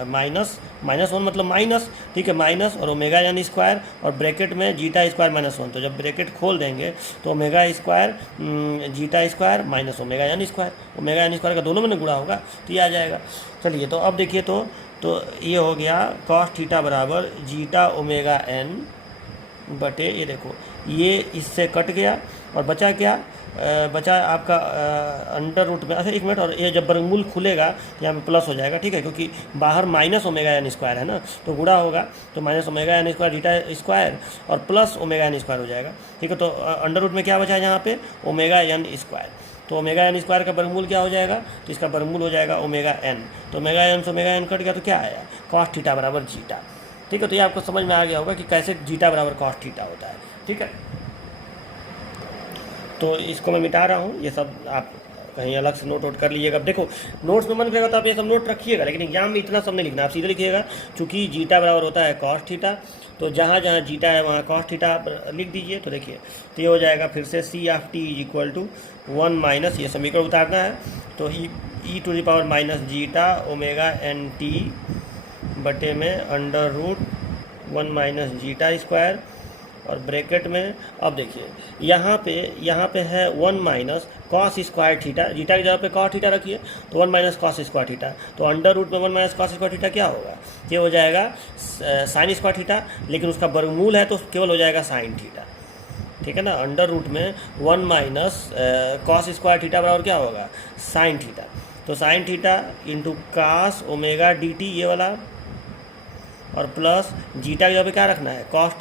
-1 मतलब माइनस, ठीक है, माइनस और ओमेगा यानी स्क्वायर और ब्रैकेट में जीटा स्क्वायर -1, तो जब ब्रैकेट खोल देंगे तो omega square zeta square minus omega यानी स्क्वायर, ओमेगा यानी स्क्वायर का दोनों में गुणा होगा तो ये आ जाएगा। चलिए तो अब देखिए तो ये हो गया कॉस थीटा बराबर जीटा ओमेगा एन बटे, ये देखो ये इससे कट गया और बचा क्या, बचा आपका अंडर रूट में, अच्छा एक मिनट, और ये जब वर्गमूल खुलेगा तो यहाँ पे प्लस हो जाएगा, ठीक है, क्योंकि बाहर माइनस ओमेगा एन स्क्वायर है ना, तो गुणा होगा तो minus omega N square zeta square और प्लस ओमेगा एन स्क्वायर हो जाएगा, ठीक है। तो अंडर रूट में क्या बचा है यहाँ पे, ओमेगा एन स्क्वायर, तो ओमेगा एन स्क्वायर का वर्गमूल क्या हो जाएगा, तो इसका वर्गमूल हो जाएगा ओमेगा एन, तो ओमेगा एन से ओमेगा एन कट गया तो क्या आया, कॉस थीटा बराबर जीटा, ठीक है। तो ये आपको समझ में आ गया होगा कि कैसे जीटा बराबर कॉस थीटा होता है, ठीक है। तो इसको मैं मिटा रहा हूँ, ये सब आप कहीं अलग से नोट वोट कर लीजिएगा। अब देखो नोट्स में मन करेगा तो आप ये सब नोट रखिएगा, लेकिन एग्जाम में इतना सब नहीं लिखना, आप सीधे लिखिएगा चूँकि जीटा बराबर होता है कॉस थीटा, तो जहाँ जहाँ जीटा है वहाँ कॉस थीटा लिख दीजिए। तो देखिए तो ये हो जाएगा फिर से C of T is equal to 1 minus, ये समीकरण उतारना है तो E to the power minus zeta omega N T बटे में under root 1 minus zeta square और ब्रैकेट में, अब देखिए यहाँ पे है 1 minus cos square theta, zeta की जगह पे कॉस थीटा रखिए तो 1 माइनस कॉस स्क्वायर थीटा, तो अंडर रूट में 1 माइनस कॉस स्क्वायर थीटा क्या होगा, ये हो जाएगा साइन स्क्वायर थीटा, लेकिन उसका वर्गमूल है तो केवल हो जाएगा साइन थीटा, ठीक है ना। अंडर रूट में 1 माइनस कॉस स्क्वायर थीटा बराबर क्या होगा, साइन थीटा, तो sine theta into cos omega D T ये वाला और प्लस जीटा की जगह पे क्या रखना है, cos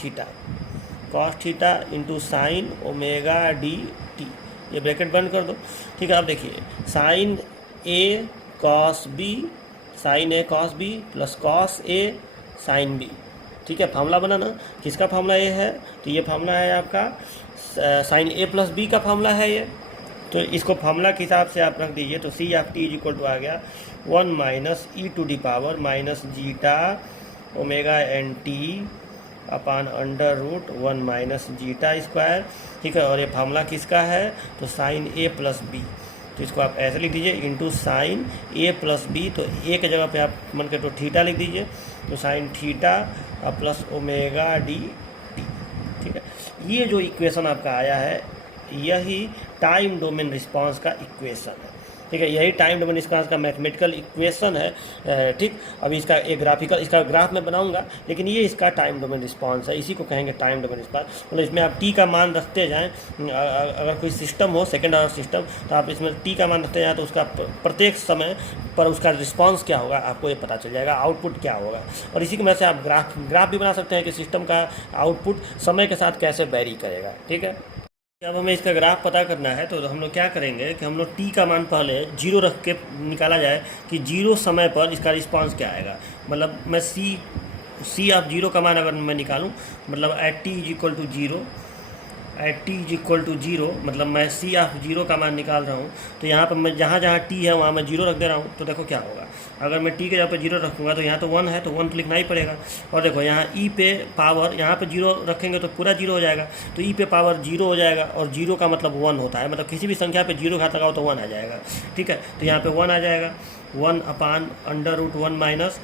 theta into sine omega D T, ये ब्रैकेट बंद कर दो, ठीक है। अब देखिए sign A cos B, sign A cos B plus cos A sine B, ठीक है। फार्मूला बना ना, किसका फार्मूला ये है, तो ये फार्मूला है आपका साइन ए प्लस बी का फार्मूला है ये, तो इसको फार्मूला के हिसाब से आप रख दीजिए। तो C of T is equal to आ गया 1 minus E to the power minus zeta omega N T upon under root 1 minus zeta square, ठीक है। और ये फार्मूला किसका है, तो साइन ए प्लस बी, तो इसको आप ऐसे लिख दीजिए इंटू साइन ए प्लस बी, तो ए के जगह पे आप मन के तो थीटा लिख दीजिए, तो sine theta plus omega D t, ठीक है। ये जो इक्वेशन आपका आया है यही टाइम डोमेन रिस्पांस का इक्वेशन है, ठीक है, यही टाइम डोमेन रिस्पांस का मैथमेटिकल इक्वेशन है, ठीक। अभी इसका एक ग्राफिकल, इसका ग्राफ मैं बनाऊंगा, लेकिन ये इसका टाइम डोमेन रिस्पांस है, इसी को कहेंगे टाइम डोमेन रिस्पांस। मतलब इसमें आप टी का मान रखते जाएं, अगर कोई सिस्टम हो सेकेंड ऑर्डर सिस्टम तो आप इसमें टी का मान रखते जाएँ तो उसका प्रत्येक समय पर उसका रिस्पांस क्या होगा आपको ये पता चल जाएगा, आउटपुट क्या होगा। और इसी की वजह से आप ग्राफ भी बना सकते हैं कि सिस्टम का आउटपुट समय के साथ कैसे वेरी करेगा, ठीक है। जब हमें इसका ग्राफ पता करना है तो हम लोग क्या करेंगे कि हम लोग टी का मान पहले 0 रख के निकाला जाए कि 0 समय पर इसका रिस्पांस क्या आएगा। मतलब मैं सी ऑफ 0 का मान अगर मैं निकालूं, मतलब at t is equal to 0, मतलब मैं सी ऑफ 0 का मान निकाल रहा हूँ, तो यहाँ पर मैं जहाँ जहाँ टी है वहाँ मैं 0 रख दे रहा हूँ, तो देखो क्या होगा। अगर मैं टी के जगह पे 0 रखूँगा तो यहाँ तो 1 है तो 1 तो लिखना ही पड़ेगा, और देखो यहाँ ई पे पावर यहाँ पे 0 रखेंगे तो पूरा 0 हो जाएगा, तो ई पे पावर 0 हो जाएगा, और 0 का मतलब 1 होता है, मतलब किसी भी संख्या पे 0 घात लगाओ तो 1 आ जाएगा, ठीक है। तो यहाँ पे 1 आ जाएगा, 1 upon under root 1 minus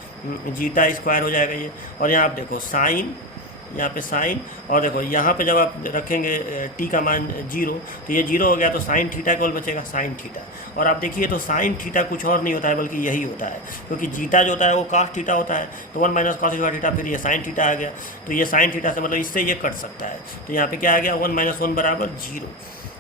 zeta square हो जाएगा ये, और यहाँ आप देखो साइन, यहाँ पे साइन, और देखो यहाँ पे जब आप रखेंगे टी का मान 0 तो ये 0 हो गया, तो साइन थीटा केवल बचेगा साइन थीटा। और आप देखिए तो साइन थीटा कुछ और नहीं होता है बल्कि यही होता है, क्योंकि जीटा जो होता है वो कॉस थीटा होता है, तो 1 माइनस कॉस स्क्वायर थीटा, फिर ये साइन थीटा आ गया, तो ये साइन थीटा से मतलब इससे ये कट सकता है, तो यहाँ पे क्या आ गया 1 माइनस 1 बराबर 0,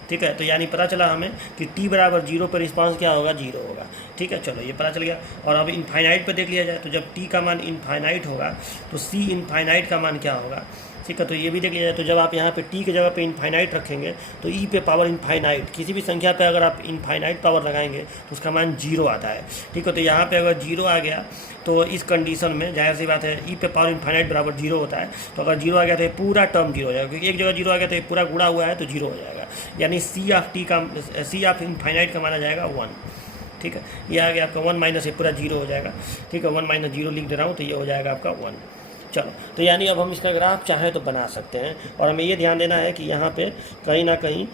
ठीक है। तो यानी पता चला हमें कि t बराबर 0 पर रिस्पांस क्या होगा, 0 होगा, ठीक है। चलो ये पता चल गया। और अब इनफाइनाइट पर देख लिया जाए, तो जब t का मान इनफाइनाइट होगा तो c इनफाइनाइट का मान क्या होगा, ठीक है। तो ये भी देख लिया जाए, तो जब आप यहाँ पे t के जगह पे इनफाइनाइट रखेंगे तो e पे पावर इनफाइनाइट, किसी भी संख्या पे अगर आप इनफाइनाइट पावर लगाएंगे तो उसका मान 0 आता है, ठीक है। तो यहाँ पे अगर 0 आ गया तो इस कंडीशन में जाहिर सी बात है e पे पावर इनफाइनाइट बराबर 0 होता है, तो अगर 0 आ गया तो ये पूरा टर्म 0 हो जाएगा, क्योंकि एक जगह 0 आ गया तो ये पूरा गुणा हुआ है तो 0 हो जाएगा, यानी सी ऑफ इनफाइनाइट का माना जाएगा 1, ठीक है। ये आ गया आपका 1 माइनस ये पूरा 0 हो जाएगा, ठीक है। 1 माइनस 0 लिख दे रहा हूँ तो ये हो जाएगा आपका 1, चलो, तो यानी अब हम इसका ग्राफ चाहें तो बना सकते हैं, और हमें ये ध्यान देना है कि यहाँ पे कहीं ना कहीं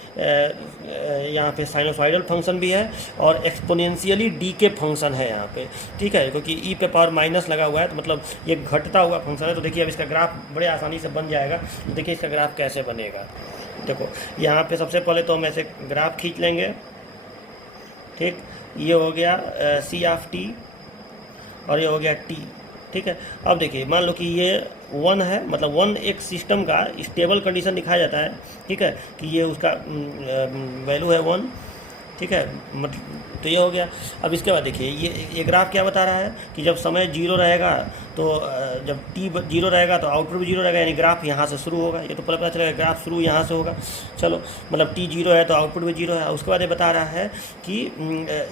यहाँ पे साइनोसॉइडल फंक्शन भी है और एक्सपोनेंशियली डीके फंक्शन है यहाँ पे, ठीक है, क्योंकि ई पे पावर माइनस लगा हुआ है, तो मतलब ये घटता हुआ फंक्शन है। तो देखिए अब इसका ग्राफ बड़े आसानी से बन जाएगा। तो देखिए इसका ग्राफ कैसे बनेगा। देखो यहाँ पे सबसे पहले तो हम ऐसे ग्राफ खींच लेंगे, ठीक, ये हो गया सी ऑफ टी और ये हो गया टी, ठीक है। अब देखिए मान लो कि ये 1 है, मतलब 1 एक सिस्टम का स्टेबल कंडीशन दिखाया जाता है, ठीक है, कि ये उसका वैल्यू है 1, ठीक है, मतलब तो ये हो गया। अब इसके बाद देखिए ये ग्राफ क्या बता रहा है कि जब समय 0 रहेगा तो जब t 0 रहेगा तो आउटपुट भी 0 रहेगा, यानी ग्राफ यहाँ से शुरू होगा। ये तो पहले पता चलेगा ग्राफ शुरू यहाँ से होगा। चलो, मतलब t 0 है तो आउटपुट भी 0 है। उसके बाद ये बता रहा है कि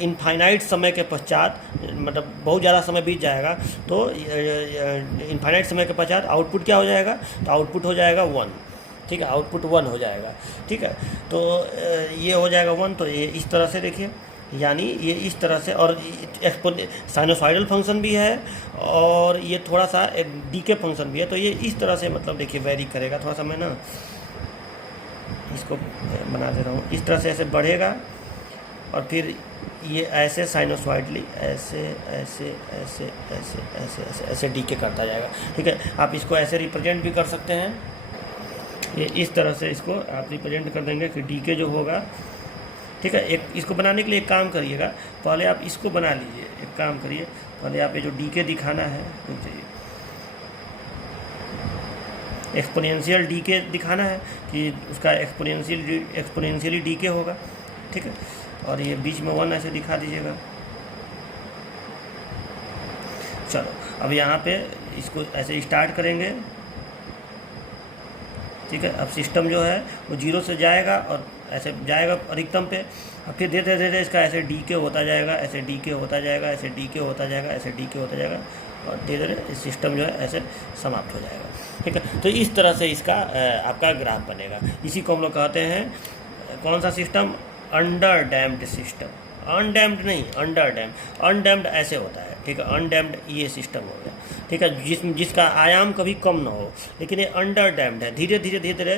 इनफाइनाइट समय के पश्चात, मतलब बहुत ज़्यादा समय बीत जाएगा, तो इनफाइनाइट समय के पश्चात आउटपुट क्या हो जाएगा, तो आउटपुट हो जाएगा 1, ठीक है, आउटपुट 1 हो जाएगा, ठीक है। तो ये हो जाएगा 1। तो ये इस तरह से देखिए, यानी ये इस तरह से, और साइनोसॉइडल फंक्शन भी है और ये थोड़ा सा डीके फंक्शन भी है। तो ये इस तरह से मतलब देखिए वेरी करेगा। थोड़ा सा मैं ना इसको बना दे रहा हूँ, इस तरह से ऐसे बढ़ेगा और फिर ये ऐसे साइनोसॉइडली ऐसे ऐसे ऐसे ऐसे ऐसे ऐसे ऐसे डीके करता जाएगा, ठीक है। आप इसको ऐसे रिप्रेजेंट भी कर सकते हैं, ये इस तरह से इसको आप रिप्रेजेंट कर देंगे कि डीके जो होगा, ठीक है। एक इसको बनाने के लिए एक काम करिएगा, पहले आप इसको बना लीजिए। एक काम करिए, पहले आप ये जो डीके दिखाना है, एक्सपोनेंशियल डीके दिखाना है कि उसका एक्सपोनेंशियली डीके होगा, ठीक है। और ये बीच में 1 ऐसे दिखा दीजिएगा। चलो, अब यहाँ पे इसको ऐसे स्टार्ट करेंगे, ठीक है। अब सिस्टम जो है वो 0 से जाएगा और ऐसे जाएगा अधिकतम पे, और फिर धीरे धीरे इसका ऐसे डीके होता जाएगा, ऐसे डीके होता जाएगा, ऐसे डीके होता जाएगा, ऐसे डीके होता जाएगा, और धीरे धीरे सिस्टम जो है ऐसे समाप्त हो जाएगा, ठीक है। तो इस तरह से इसका आपका ग्राफ बनेगा। इसी को हम लोग कहते हैं कौन सा system, underdamped system. Undamped नहीं, अंडर डैम्ड। अनडैम्ड ऐसे होता है, ठीक है, अनडैम्ड ये सिस्टम हो गया, ठीक है, जिसका आयाम कभी कम ना हो। लेकिन ये अंडर डैम्ड है, धीरे धीरे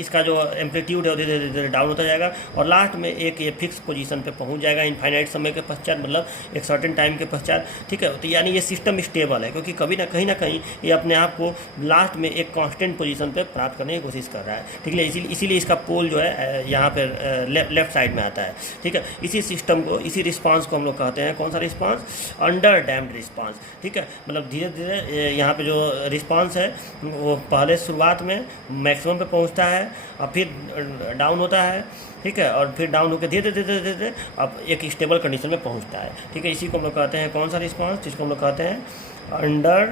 इसका जो एम्पलीट्यूड है वो धीरे धीरे डाउन होता जाएगा और लास्ट में एक ये फिक्स पोजीशन पे पहुंच जाएगा इनफाइनाइट समय के पश्चात, मतलब एक सर्टेन टाइम के पश्चात, ठीक है। तो यानी ये सिस्टम स्टेबल है, क्योंकि कभी ना कहीं ये अपने आप को लास्ट में एक कांस्टेंट पोजीशन पे प्राप्त करने की कोशिश कर रहा है, ठीक है। इसीलिए इसका पोल जो है यहाँ पर लेफ्ट साइड में आता है, ठीक है। इसी सिस्टम को, इसी रिस्पांस को हम लोग कहते हैं कौन सा रिस्पांस, अंडर डैम्ड रिस्पांस, ठीक है। मतलब धीरे धीरे यहाँ पे जो रिस्पांस है वो पहले शुरुआत में मैक्सिमम पे पहुँचता है और फिर डाउन होता है, ठीक है, और फिर डाउन होकर धीरे धीरे धीरे धीरे अब एक स्टेबल कंडीशन में पहुँचता है, ठीक है। इसी को हम लोग कहते हैं कौन सा रिस्पांस, जिसको हम लोग कहते हैं अंडर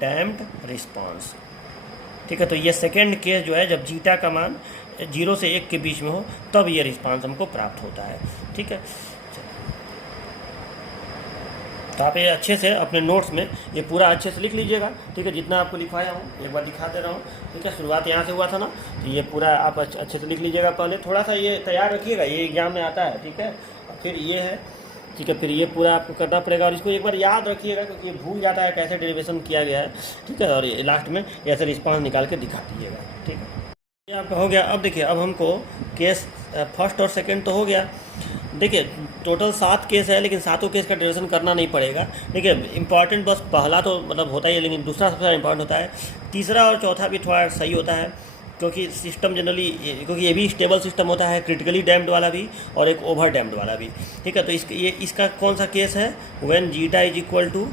डैम्ड रिस्पांस, ठीक है। तो ये सेकेंड केस जो है जब जीटा का मान 0 से 1 के बीच में हो तब ये रिस्पांस हमको प्राप्त होता है, ठीक है। तो आप ये अच्छे से अपने नोट्स में ये पूरा अच्छे से लिख लीजिएगा, ठीक है। जितना आपको लिखवाया हूँ एक बार दिखा दे रहा हूँ, ठीक है। शुरुआत यहाँ से हुआ था ना, तो ये पूरा आप अच्छे से लिख लीजिएगा। पहले थोड़ा सा ये तैयार रखिएगा, ये एग्जाम में आता है, ठीक है। और फिर ये है, ठीक है, फिर ये पूरा आपको करना पड़ेगा और इसको एक बार याद रखिएगा क्योंकि ये भूल जाता है कैसे डेरिवेशन किया गया है, ठीक है। और ये लास्ट में ऐसे रिस्पांस निकाल के दिखा दीजिएगा, ठीक है। ये आपका हो गया। अब देखिए, अब हमको केस फर्स्ट और सेकंड तो हो गया। देखिए टोटल 7 केस है, लेकिन 7 केस का डेरिवेशन करना नहीं पड़ेगा। देखिए इंपॉर्टेंट बस पहला तो मतलब होता ही है, लेकिन दूसरा सबसे ज़्यादा इंपॉर्टेंट होता है। तीसरा और चौथा भी थोड़ा सही होता है क्योंकि सिस्टम जनरली, क्योंकि ये भी स्टेबल सिस्टम होता है, क्रिटिकली डैम्ड वाला भी और एक ओवर डैम्ड वाला भी, ठीक है। तो इसका कौन सा केस है, when zeta is equal to,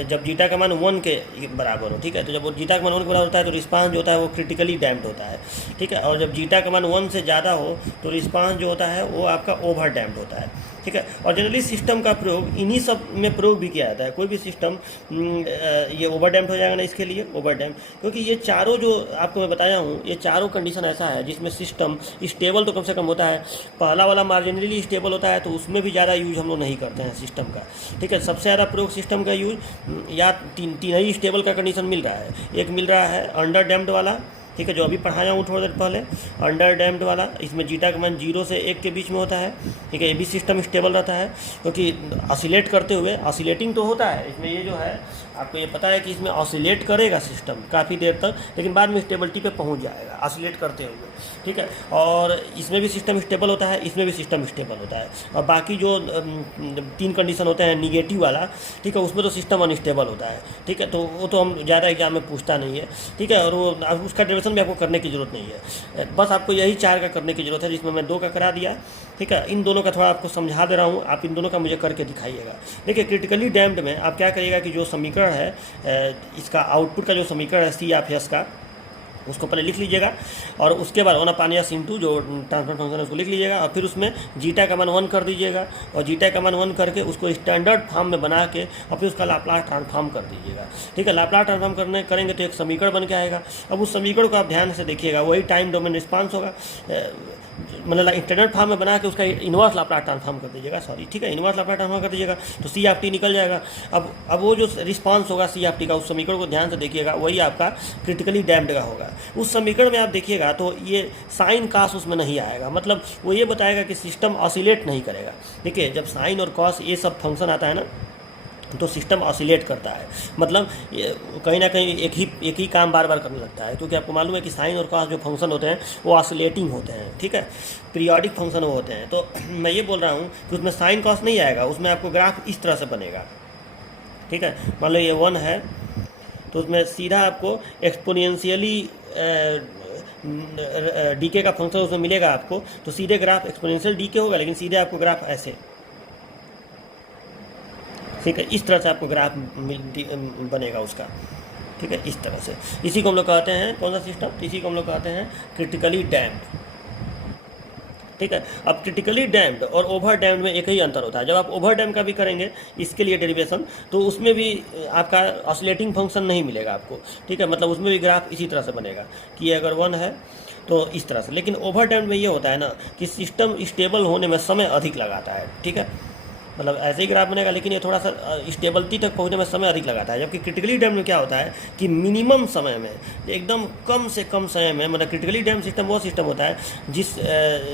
जब जीटा का मान 1 के बराबर हो, ठीक है। तो जब वो जीटा का मान 1 के बराबर होता है तो रिस्पांस जो होता है वो क्रिटिकली डैम्प्ड होता है, ठीक है। और जब जीटा का मान 1 से ज़्यादा हो तो रिस्पांस जो होता है वो आपका ओवर डैम्प्ड होता है, ठीक है। और जनरली सिस्टम का प्रयोग इन्हीं सब में प्रयोग भी किया जाता है। कोई भी सिस्टम ये ओवर डैम्प्ड हो जाएगा ना, इसके लिए ओवर डैम्प्ड, क्योंकि ये चारों जो आपको मैं बताया हूँ, ये चारों कंडीशन ऐसा है जिसमें सिस्टम स्टेबल तो कम से कम होता है। पहला वाला मार्जिनली स्टेबल होता है तो उसमें भी ज़्यादा यूज हम लोग नहीं करते हैं सिस्टम का, ठीक है। सबसे ज़्यादा प्रयोग सिस्टम का यूज या तीन ही स्टेबल का कंडीशन मिल रहा है। एक मिल रहा है अंडर डैम्प्ड वाला, ठीक है, जो अभी पढ़ाया हूँ थोड़ी देर पहले, अंडर डैम्प्ड वाला। इसमें जीटा का मान 0 से 1 के बीच में होता है, ठीक है। ये भी सिस्टम स्टेबल रहता है क्योंकि ऑसिलेट करते हुए, ऑसिलेटिंग तो होता है इसमें, ये जो है आपको ये पता है कि इसमें ऑसिलेट करेगा सिस्टम काफ़ी देर तक, लेकिन बाद में स्टेबिलिटी पे पहुंच जाएगा ऑसिलेट करते हुए, ठीक है। और इसमें भी सिस्टम स्टेबल होता है, इसमें भी सिस्टम स्टेबल होता है। और बाकी जो 3 कंडीशन होते हैं निगेटिव वाला, ठीक है, उसमें तो सिस्टम अनस्टेबल होता है, ठीक है। तो वो तो हम ज़्यादा एग्जाम में पूछता नहीं है, ठीक है। और वो उसका डेरिवेशन भी आपको करने की ज़रूरत नहीं है, बस आपको यही 4 का करने की ज़रूरत है, जिसमें मैं 2 का करा दिया, ठीक है। इन दोनों का थोड़ा आपको समझा दे रहा हूँ, आप इन दोनों का मुझे करके दिखाइएगा। देखिए क्रिटिकली डैम्प्ड में आप क्या करिएगा कि जो समीकरण है इसका आउटपुट का जो समीकरण है C(f)s का, उसको पहले लिख लीजिएगा, और उसके बाद 1/s इंटू जो ट्रांसफर फंक्शन है उसको लिख लीजिएगा, और फिर उसमें जीटा का मान 1 कर दीजिएगा, और जीटा का मान 1 करके उसको स्टैंडर्ड फॉर्म में बना के और फिर उसका लाप्लास ट्रांसफॉर्म कर दीजिएगा, ठीक है। लाप्लास ट्रांसफॉर्म करेंगे तो एक समीकरण बन के आएगा। अब उस समीकरण को आप ध्यान से देखिएगा, वही टाइम डोमेन रिस्पांस होगा, मतलब स्टैंडर्ड फॉर्म में बना के उसका इनवर्स लाप्लास ट्रांसफॉर्म कर दीजिएगा, सॉरी, ठीक है, इनवर्स लाप्लास ट्रांसफॉर्म कर दीजिएगा, तो C(t) निकल जाएगा। अब वो जो रिस्पांस होगा C(t) का, उस समीकरण को ध्यान से देखिएगा, वही आपका क्रिटिकली डैम्प्ड का होगा। उस समीकरण में आप देखिएगा तो ये साइन कॉस उसमें नहीं आएगा, मतलब वो ये बताएगा कि सिस्टम ऑसिलेट नहीं करेगा। देखिए जब साइन और कॉस ये सब फंक्शन आता है ना, तो सिस्टम ऑसिलेट करता है, मतलब कहीं ना कहीं एक ही काम बार बार करने लगता है, क्योंकि आपको मालूम है कि साइन और कॉस जो फंक्शन होते हैं वो ऑसिलेटिंग होते हैं, ठीक है, पीरियोडिक फंक्शन वो होते हैं। तो मैं ये बोल रहा हूँ कि उसमें साइन कॉस नहीं आएगा, उसमें आपको ग्राफ इस तरह से बनेगा, ठीक है। मान लो ये 1 है, तो उसमें सीधा आपको एक्सपोनेंशियली डीके का फंक्शन उसमें मिलेगा आपको, तो सीधे ग्राफ एक्सपोनेंशियल डीके होगा, लेकिन सीधे आपको ग्राफ ऐसे, ठीक है, इस तरह से आपको ग्राफ बनेगा उसका, ठीक है, इस तरह से। इसी को हम लोग कहते हैं कौन सा सिस्टम, इसी को हम लोग कहते हैं क्रिटिकली डैम्प्ड, ठीक है। अब क्रिटिकली डैम्प्ड और ओवर डैम्प्ड में एक ही अंतर होता है। जब आप ओवर डैम्प्ड का भी करेंगे इसके लिए डेरिवेशन, तो उसमें भी आपका ऑसिलेटिंग फंक्शन नहीं मिलेगा आपको, ठीक है, मतलब उसमें भी ग्राफ इसी तरह से बनेगा कि अगर 1 है तो इस तरह से। लेकिन ओवर डैम्प्ड में ये होता है ना कि सिस्टम स्टेबल होने में समय अधिक लगाता है, ठीक है, मतलब ऐसे ही ग्राफ बनेगा, लेकिन ये थोड़ा सा स्टेबिलिटी तक पहुंचने में समय अधिक लगाता है। जबकि क्रिटिकली डैम्प्ड में क्या होता है कि मिनिमम समय में, एकदम कम से कम समय में, मतलब क्रिटिकली डैम्प्ड सिस्टम वो सिस्टम होता है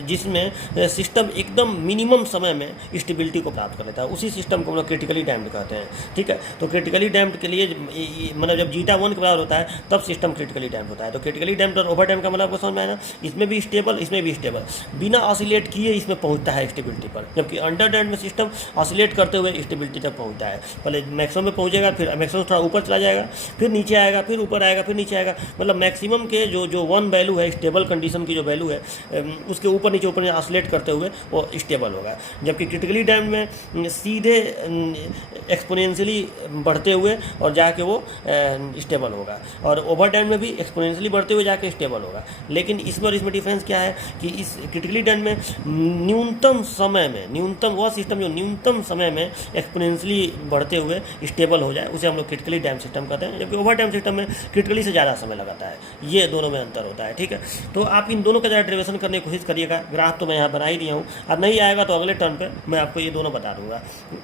जिसमें सिस्टम एकदम मिनिमम समय में स्टेबिलिटी को प्राप्त कर लेता है, उसी सिस्टम को हम लोग क्रिटिकली डैम्प्ड कहते हैं, ठीक है। तो क्रिटिकली डैम्प्ड के लिए मतलब जब जीटा 1 के बराबर होता है तब सिस्टम क्रिटिकली डैम्प्ड होता है। तो क्रिटिकली डैम्प्ड और ओवर डैम्प्ड का मतलब आपको समझ में आया ना, इसमें भी स्टेबल, इसमें भी स्टेबल, बिना ऑसिलेट किए इसमें पहुँचता है स्टेबिलिटी पर। जबकि अंडर डैम्प्ड में सिस्टम ऑसिलेट करते हुए स्टेबिलिटी तक पहुंचता है, पहले मैक्सिमम में पहुंचेगा, फिर मैक्सिमम थोड़ा ऊपर चला जाएगा, फिर नीचे आएगा, फिर ऊपर आएगा, फिर नीचे आएगा, मतलब मैक्सिमम के जो 1 वैल्यू है, स्टेबल कंडीशन की जो वैल्यू है, उसके ऊपर नीचे ऑसिलेट करते हुए वो स्टेबल होगा। जबकि क्रिटिकली डैम्प्ड में सीधे एक्सपोनेंशियली बढ़ते हुए और जाके वो स्टेबल होगा, और ओवर डैम्प्ड में भी एक्सपोनेंशियली बढ़ते हुए जाके स्टेबल होगा। लेकिन इसमें और इसमें डिफरेंस क्या है कि इस क्रिटिकली डैम्प्ड में न्यूनतम समय में, न्यूनतम वह सिस्टम जो न्यूनतम समय में एक्सपोनेंशियली बढ़ते हुए स्टेबल हो जाए, उसे हम लोग क्रिटिकली डैम्प्ड सिस्टम कहते हैं। जबकि ओवर डैम्प्ड सिस्टम में क्रिटिकली से ज़्यादा समय लगाता है, ये दोनों में अंतर होता है, ठीक है। तो आप इन दोनों का ज़रा डेरिवेशन करने की कोशिश करिएगा। ग्राफ तो मैं यहाँ बना ही दिया हूँ, अब नहीं आएगा तो अगले टर्न पे मैं आपको ये दोनों बता दूंगा।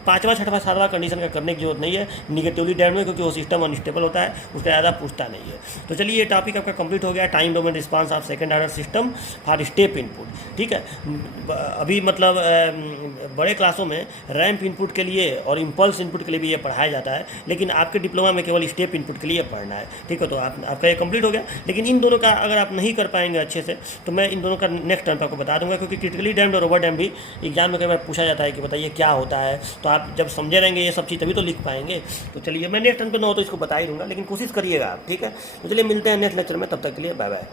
5वां 6वां 7वां कंडीशन का करने की जरूरत नहीं है निगेटिवली डैम्प्ड में, क्योंकि वो सिस्टम अनस्टेबल होता है, उसका ज़्यादा पूछता नहीं है। तो चलिए ये टॉपिक आपका कंप्लीट हो गया, time domain response of second order system for step input, ठीक है। अभी मतलब बड़े क्लासों में रैंप इनपुट के लिए और इम्पल्स इनपुट के लिए भी ये पढ़ाया जाता है, लेकिन आपके डिप्लोमा में केवल स्टेप इनपुट के लिए पढ़ना है, ठीक है। तो आपका ये कंप्लीट हो गया। लेकिन इन दोनों का अगर आप नहीं कर पाएंगे अच्छे से, तो मैं इन दोनों का नेक्स्ट टर्न पर आपको बता दूंगा, क्योंकि क्रिटिकली डैम्प्ड और ओवर डैम्प्ड भी एग्जाम में कई बार पूछा जाता है कि बताइए क्या होता है। तो आप जब समझे रहेंगे ये सब चीज़ तभी तो लिख पाएंगे। तो चलिए मैं नेक्स्ट टर्न पर ना हो तो इसको बता ही दूंगा, लेकिन कोशिश करिएगा आप, ठीक है। तो चलिए मिलते हैं नेक्स्ट लेक्चर में, तब तक के लिए बाय बाय।